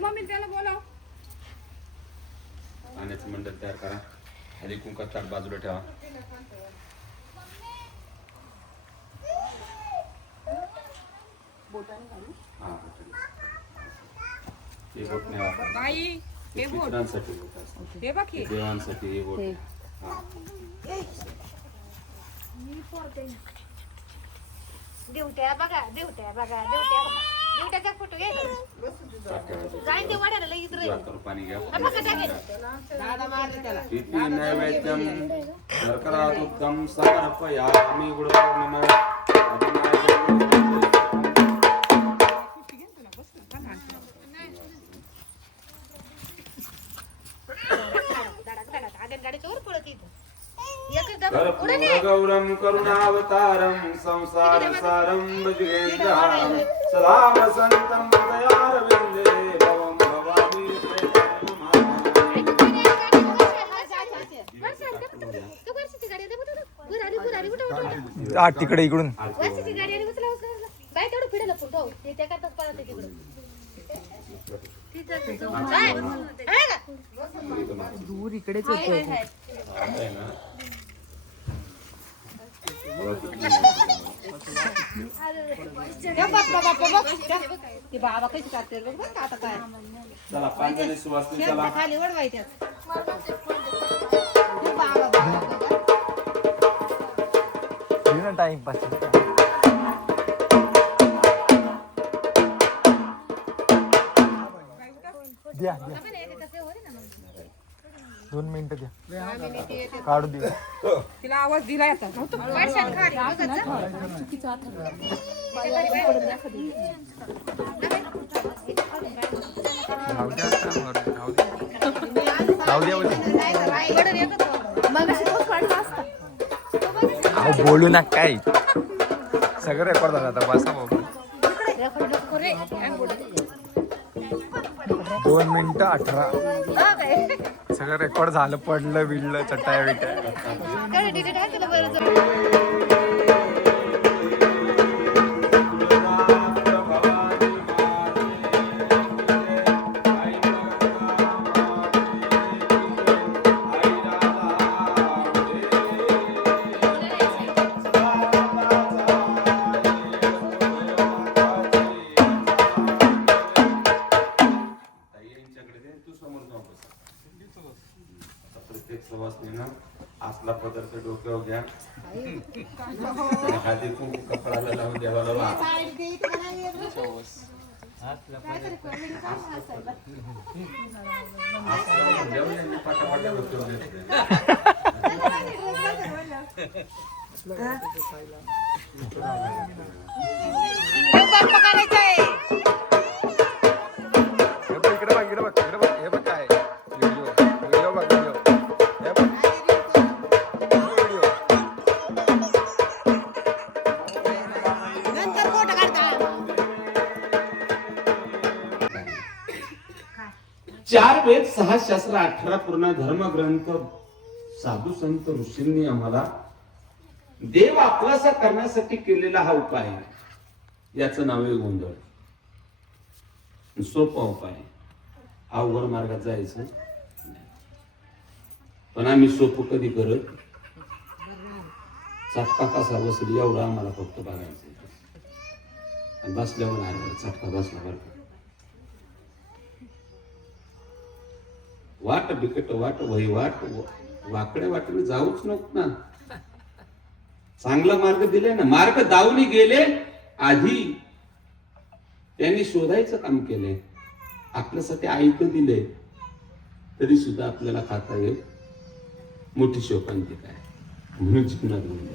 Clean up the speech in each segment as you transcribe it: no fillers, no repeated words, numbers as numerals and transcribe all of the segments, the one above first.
Mummy त्याला बोलाव. पाण्याचं मंडळ तयार करा. हळदी कुंकू ताट बाजूला ठेवा. हा हे बोट नाही वापरायचं. बाई हे बोट पितरांसाठी बोट असतं. हे बघ हे. देवांसाठी हे बोट. हा देवट्या बघा देवट्या बघा देवट्या देवट्याचा फोटो घे जाईन ते वाड्याला लगेच रे जाताना पाणी घ्या. दादा मारले त्याला. इति नैवेद्यम शर्करादुग्धम समर्पयामि. गुरुपौर्णिमा गौरम करुणावतारम संसार सारम भजगेन्द्रहारम सदा वसंतम हृदयारविंदे भवम भवामी तिकडे इकडून दूर इकडेच बाबा कशी काढते आता काय चला पांढरे सुवासिनी चला खाली वडवायच्या टाइमपास द्या 2 मिनिटं द्या काढू दे. तिला आवाज दिला आता बोलू ना काय सगळं रेकॉर्ड झालं आता बसा बाबा. 2 मिनिटं 18 सगळं रेकॉर्ड झालं. पडलं बिडलं चटाया बिटाया. प्रत्येक सवासनीनं असला पदार्थ डोक्यावर घ्या. हळदी कुंकू कपडाला लावून देवाला वा. पाटापाटा डोक्यावर घेतले. चार वेद 6 शास्त्र 18 पूर्ण धर्मग्रंथ साधू संत ऋषींनी आम्हाला देव आपलासा करण्यासाठी केलेला हा उपाय आहे. याचं नाव आहे गोंधळ. सोपा उपाय. अवघड मार्गात जायचं पण आम्ही सोपं कधी करत. चटका कसा बसली एवढा आम्हाला फक्त बघायचं आणि बसल्यावर नाही चटका बसला बरं का. वाट बिकट वाट वही वाट वाकडे वाटेने जाऊच नको ना. चांगला मार्ग दिलाय ना. मार्ग दावून गेले आधी त्यांनी शोधायचं काम केलंय. आपल्यासाठी ऐकत दिले तरी सुद्धा आपल्याला खाता येईल. मोठी शोकांतिका आहे म्हणून जीवनात गोंधळ.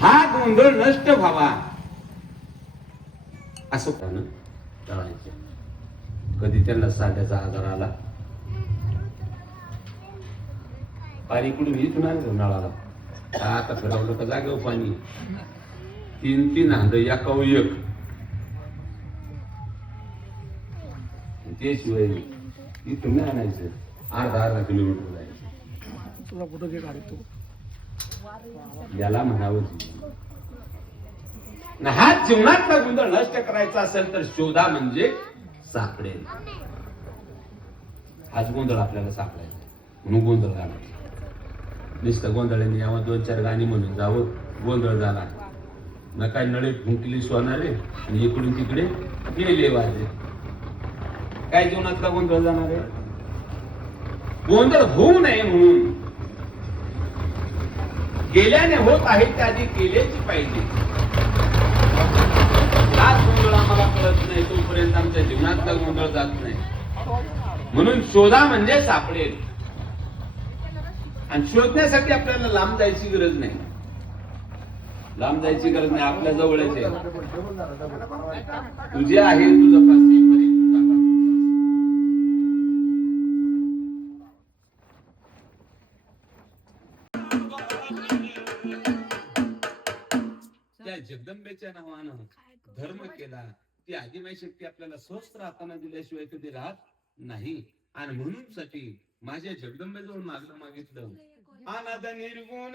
हा गोंधळ नष्ट व्हावा असं त्यानं टाळायचं. कधी त्यांना साध्याचा आजार आला पाणी कुठून इथून आणलं नळाला. आता फिरवलं का जागेवर पाणी. 3-3 हांड एकावर एक. ते शिवाय इथून नाही आणायचं. अर्धा किलोमीटर जायचं. याला म्हणावं हा जीवनातला गोंधळ नष्ट करायचा असेल तर शोधा म्हणजे सापडेल. हाच गोंधळ आपल्याला सापडायचा म्हणून गोंधळ घालायचा. नुसतं गोंधळाने यावं 2-4 गाणी म्हणून जावं, गोंधळ झाला न काय नळे फुंकली सोनारे आणि इकडून तिकडे गेले वाजे. काय जीवनातला गोंधळ जाणार आहे? गोंधळ होऊ नये म्हणून गेल्याने होत आहे त्या आधी केल्याची पाहिजे. हाच गोंधळ आम्हाला कळत नाही तोपर्यंत आमच्या जीवनातला गोंधळ जात नाही. म्हणून शोधा म्हणजे सापडेल. आणि शोधण्यासाठी आपल्याला लांब जायची गरज नाही. लांब जायची गरज नाही, आपल्या जवळच आहे. तुझे आहे तुझं त्या जगदंबेच्या नावानं धर्म केला. ती आदिमाई शक्ती आपल्याला स्वस्थ राहताना दिल्याशिवाय कधी राहत नाही. आणि म्हणून साठी माझ्या जगदंबेजवळ मागणं मागितलं. अनाद निर्गुण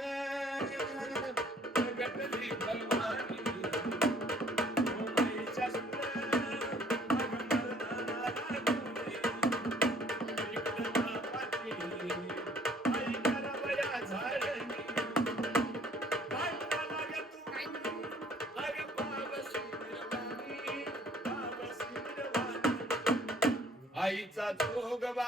आईचा जोगवा